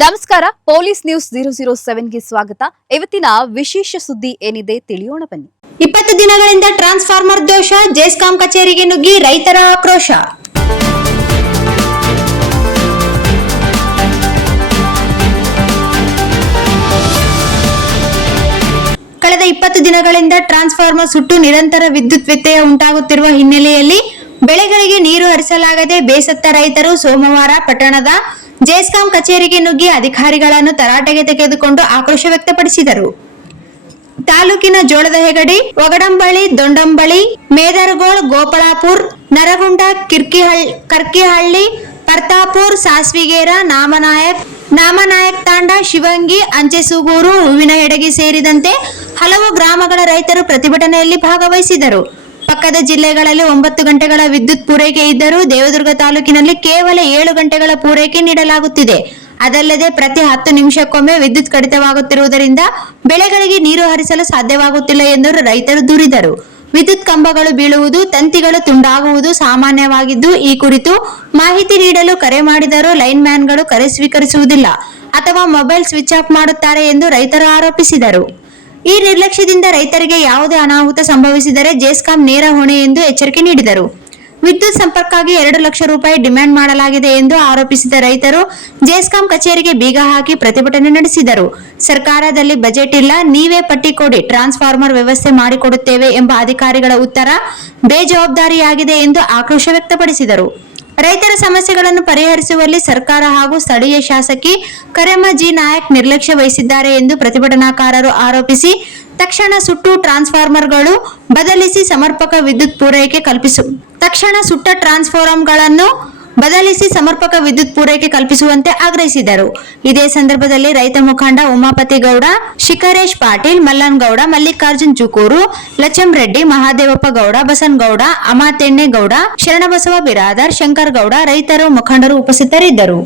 ನಮಸ್ಕಾರ, police news 007ಗೆ ಸ್ವಾಗತ. ಇವತ್ತಿನ ವಿಶೇಷ ಸುದ್ದಿ ಏನಿದೆ ತಿಳಿಯೋಣ ಬನ್ನಿ. 20 ದಿನಗಳಿಂದ ಟ್ರಾನ್ಸ್ಫಾರ್ಮರ್ ದೋಷ, ಜೆಸ್ಕಾಂ ಕಚೇರಿಗೆ ನುಗ್ಗಿ ರೈತರ ಆಕ್ರೋಶ. ಕಳೆದ 20 ದಿನಗಳಿಂದ ಟ್ರಾನ್ಸ್ಫಾರ್ಮರ್ ಸುಟ್ಟು ನಿರಂತರ ವಿದ್ಯುತ್ ವ್ಯತ್ಯಯ ಉಂಟಾಗುತ್ತಿರುವ ಹಿನ್ನೆಲೆಯಲ್ಲಿ ಬೆಳೆಗಳಿಗೆ ನೀರು ಹರಿಸಲಾಗದೆ ಬೇಸತ್ತ ರೈತರು ಸೋಮವಾರ ಪಟ್ಟಣದ ಜೆಸ್ಕಾಂ ಕಚೇರಿಗೆ ನುಗ್ಗಿ ಅಧಿಕಾರಿಗಳನ್ನು ತರಾಟೆಗೆ ತೆಗೆದುಕೊಂಡು ಆಕ್ರೋಶ ವ್ಯಕ್ತಪಡಿಸಿದರು. ತಾಲೂಕಿನ ಜೋಳದಹೆಗಡಿ, ಒಗಡಂಬಳಿ, ದೊಂಡಂಬಳಿ, ಮೇದರಗೋಳ್, ಗೋಪಾಳಪುರ್, ನರಗುಂಡ, ಕರ್ಕಿಹಳ್ಳಿ, ಪರ್ತಾಪುರ್, ಸಾಸ್ವಿಗೇರ, ನಾಮನಾಯಕ್ ತಾಂಡ, ಶಿವಂಗಿ, ಅಂಚೆಸೂಗೂರು, ಹೂವಿನ ಹೆಡಗಿ ಸೇರಿದಂತೆ ಹಲವು ಗ್ರಾಮಗಳ ರೈತರು ಪ್ರತಿಭಟನೆಯಲ್ಲಿ ಭಾಗವಹಿಸಿದರು. ಪಕ್ಕದ ಜಿಲ್ಲೆಗಳಲ್ಲಿ 9 ಗಂಟೆಗಳ ವಿದ್ಯುತ್ ಪೂರೈಕೆ ಇದ್ದರೂ ದೇವದುರ್ಗ ತಾಲೂಕಿನಲ್ಲಿ ಕೇವಲ 7 ಗಂಟೆಗಳ ಪೂರೈಕೆ ನೀಡಲಾಗುತ್ತಿದೆ. ಅದಲ್ಲದೆ ಪ್ರತಿ 10 ನಿಮಿಷಕ್ಕೊಮ್ಮೆ ವಿದ್ಯುತ್ ಕಡಿತವಾಗುತ್ತಿರುವುದರಿಂದ ಬೆಳೆಗಳಿಗೆ ನೀರು ಹರಿಸಲು ಸಾಧ್ಯವಾಗುತ್ತಿಲ್ಲ ಎಂದು ರೈತರು ದೂರಿದರು. ವಿದ್ಯುತ್ ಕಂಬಗಳು ಬೀಳುವುದು, ತಂತಿಗಳು ತುಂಡಾಗುವುದು ಸಾಮಾನ್ಯವಾಗಿದ್ದು, ಈ ಕುರಿತು ಮಾಹಿತಿ ನೀಡಲು ಕರೆ ಮಾಡಿದರೂ ಲೈನ್ ಮ್ಯಾನ್ಗಳು ಕರೆ ಸ್ವೀಕರಿಸುವುದಿಲ್ಲ ಅಥವಾ ಮೊಬೈಲ್ ಸ್ವಿಚ್ ಆಫ್ ಮಾಡುತ್ತಾರೆ ಎಂದು ರೈತರು ಆರೋಪಿಸಿದರು. ಈ ನಿರ್ಲಕ್ಷ್ಯದಿಂದ ರೈತರಿಗೆ ಯಾವುದೇ ಅನಾಹುತ ಸಂಭವಿಸಿದರೆ ಜೆಸ್ಕಾಂ ನೇರ ಹೊಣೆ ಎಂದು ಎಚ್ಚರಿಕೆ ನೀಡಿದರು. ವಿದ್ಯುತ್ ಸಂಪರ್ಕಕ್ಕಾಗಿ 2 ಲಕ್ಷ ರೂಪಾಯಿ ಡಿಮ್ಯಾಂಡ್ ಮಾಡಲಾಗಿದೆ ಎಂದು ಆರೋಪಿಸಿದ ರೈತರು ಜೆಸ್ಕಾಂ ಕಚೇರಿಗೆ ಬೀಗ ಹಾಕಿ ಪ್ರತಿಭಟನೆ ನಡೆಸಿದರು. ಸರ್ಕಾರದಲ್ಲಿ ಬಜೆಟ್ ಇಲ್ಲ, ನೀವೇ ಪಟ್ಟಿ ಕೊಡಿ, ಟ್ರಾನ್ಸ್ಫಾರ್ಮರ್ ವ್ಯವಸ್ಥೆ ಮಾಡಿಕೊಡುತ್ತೇವೆ ಎಂಬ ಅಧಿಕಾರಿಗಳ ಉತ್ತರ ಬೇಜವಾಬ್ದಾರಿಯಾಗಿದೆ ಎಂದು ಆಕ್ರೋಶ ವ್ಯಕ್ತಪಡಿಸಿದರು. ರೈತರ ಸಮಸ್ಯೆಗಳನ್ನು ಪರಿಹರಿಸುವಲ್ಲಿ ಸರ್ಕಾರ ಹಾಗೂ ಸ್ಥಳೀಯ ಶಾಸಕಿ ಕರೆಮ್ಮ ಜಿ ನಾಯಕ್ ನಿರ್ಲಕ್ಷ್ಯ ವಹಿಸಿದ್ದಾರೆ ಎಂದು ಪ್ರತಿಭಟನಾಕಾರರು ಆರೋಪಿಸಿ ತಕ್ಷಣ ಸುಟ್ಟ ಟ್ರಾನ್ಸ್ಫಾರ್ಮರ್ಗಳನ್ನು ಬದಲಿಸಿ ಸಮರ್ಪಕ ವಿದ್ಯುತ್ ಪೂರೈಕೆ ಕಲ್ಪಿಸುವಂತೆ ಆಗ್ರಹಿಸಿದರು. ಇದೇ ಸಂದರ್ಭದಲ್ಲಿ ರೈತ ಮುಖಂಡ ಉಮಾಪತಿ ಗೌಡ, ಶಿಖರೇಶ್ ಪಾಟೀಲ್, ಮಲ್ಲನಗೌಡ, ಮಲ್ಲಿಕಾರ್ಜುನ್ ಚುಕೂರು, ಲಚಂರೆಡ್ಡಿ, ಮಹಾದೇವಪ್ಪ ಗೌಡ, ಬಸನಗೌಡ, ಅಮಾತೆಣ್ಣೆ ಗೌಡ, ಶರಣಬಸವ ಬಿರಾದರ್, ಶಂಕರ್ ಗೌಡ, ರೈತರು ಮುಖಂಡರು ಉಪಸ್ಥಿತರಿದ್ದರು.